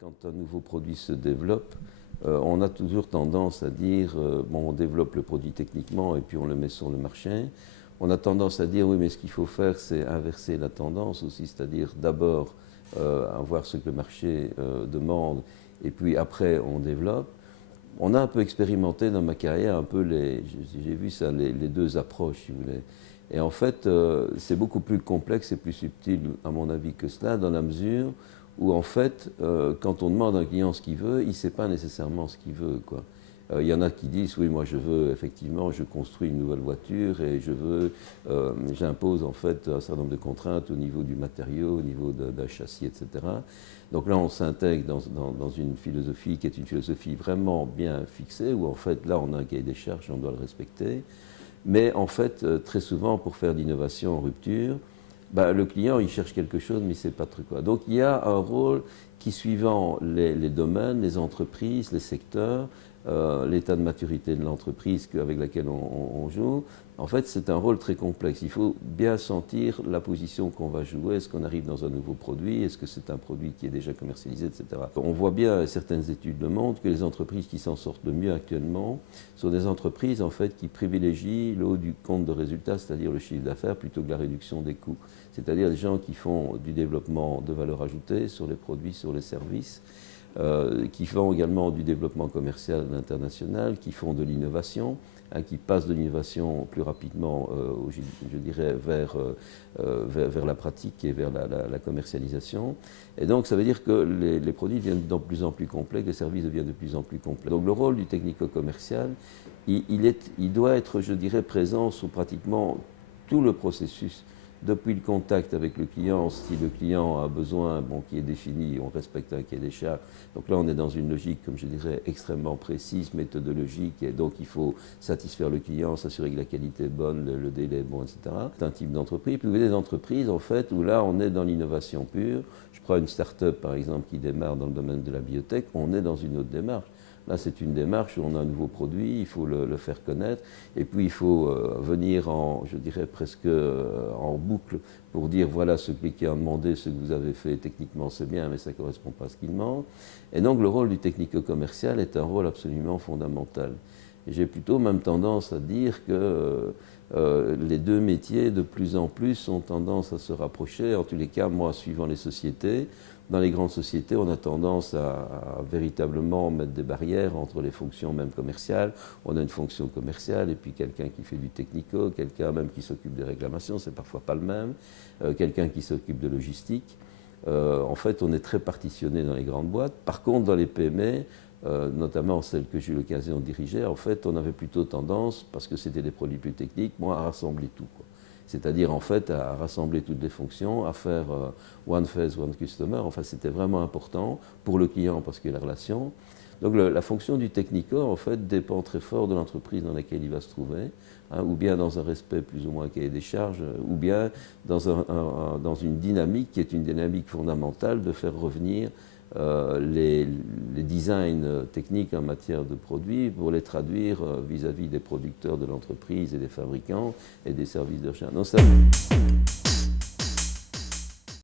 quand un nouveau produit se développe, on a toujours tendance à dire, bon, on développe le produit techniquement et puis on le met sur le marché. On a tendance à dire, oui, mais ce qu'il faut faire, c'est inverser la tendance aussi, c'est-à-dire d'abord voir ce que le marché demande et puis après on développe. On a un peu expérimenté dans ma carrière, un peu j'ai vu ça, les deux approches, si vous voulez. Et en fait, c'est beaucoup plus complexe et plus subtil, à mon avis, que cela, dans la mesure où, en fait, quand on demande à un client ce qu'il veut, il ne sait pas nécessairement ce qu'il veut, quoi. Il y en a qui disent, oui, moi je veux, effectivement, je construis une nouvelle voiture et j'impose en fait un certain nombre de contraintes au niveau du matériau, au niveau d'un châssis, etc. Donc là, on s'intègre dans une philosophie qui est une philosophie vraiment bien fixée, où en fait, là, on a un cahier des charges, on doit le respecter. Mais en fait, très souvent, pour faire d'innovation en rupture, le client, il cherche quelque chose, mais il ne sait pas trop quoi. Donc il y a un rôle qui, suivant les domaines, les entreprises, les secteurs, l'état de maturité de l'entreprise avec laquelle on joue, en fait, c'est un rôle très complexe. Il faut bien sentir la position qu'on va jouer. Est-ce qu'on arrive dans un nouveau produit? Est-ce que c'est un produit qui est déjà commercialisé, etc. On voit bien, certaines études le montrent, que les entreprises qui s'en sortent le mieux actuellement sont des entreprises, en fait, qui privilégient le haut du compte de résultat, c'est-à-dire le chiffre d'affaires, plutôt que la réduction des coûts. C'est-à-dire des gens qui font du développement de valeur ajoutée sur les produits, sur les services, qui font également du développement commercial international, qui font de l'innovation, qui passent de l'innovation plus rapidement, je dirais, vers la pratique et vers la commercialisation. Et donc, ça veut dire que les produits deviennent de plus en plus complexes, les services deviennent de plus en plus complexes. Donc, le rôle du technico-commercial, il doit être, je dirais, présent sur pratiquement tout le processus, depuis le contact avec le client. Si le client a besoin, qui est défini, on respecte un cahier des charges. Donc là, on est dans une logique, comme je dirais, extrêmement précise, méthodologique, et donc il faut satisfaire le client, s'assurer que la qualité est bonne, le délai est bon, etc. C'est un type d'entreprise. Puis vous avez des entreprises, en fait, où là, on est dans l'innovation pure. Je prends une start-up, par exemple, qui démarre dans le domaine de la biotech, on est dans une autre démarche. Là, c'est une démarche où on a un nouveau produit, il faut le faire connaître, et puis il faut venir je dirais presque en boucle pour dire voilà ce que les clients ont demandé, ce que vous avez fait, techniquement c'est bien, mais ça ne correspond pas à ce qu'ils demandent. Et donc le rôle du technico-commercial est un rôle absolument fondamental. Et j'ai plutôt même tendance à dire que les deux métiers, de plus en plus, ont tendance à se rapprocher. En tous les cas, moi, suivant les sociétés, dans les grandes sociétés, on a tendance à véritablement mettre des barrières entre les fonctions même commerciales. On a une fonction commerciale et puis quelqu'un qui fait du technico, quelqu'un même qui s'occupe des réclamations, c'est parfois pas le même, quelqu'un qui s'occupe de logistique. En fait, on est très partitionné dans les grandes boîtes. Par contre, dans les PME, notamment celles que j'ai eu l'occasion de diriger, en fait, on avait plutôt tendance, parce que c'était des produits plus techniques, à rassembler tout, quoi. C'est-à-dire, en fait, à rassembler toutes les fonctions, à faire one face, one customer. Enfin, c'était vraiment important pour le client parce qu'il y a la relation. Donc, la fonction du technico, en fait, dépend très fort de l'entreprise dans laquelle il va se trouver, ou bien dans un respect plus ou moins cahier des charges, ou bien dans une dynamique qui est une dynamique fondamentale de faire revenir les designs techniques en matière de produits pour les traduire vis-à-vis des producteurs de l'entreprise et des fabricants et des services de recherche.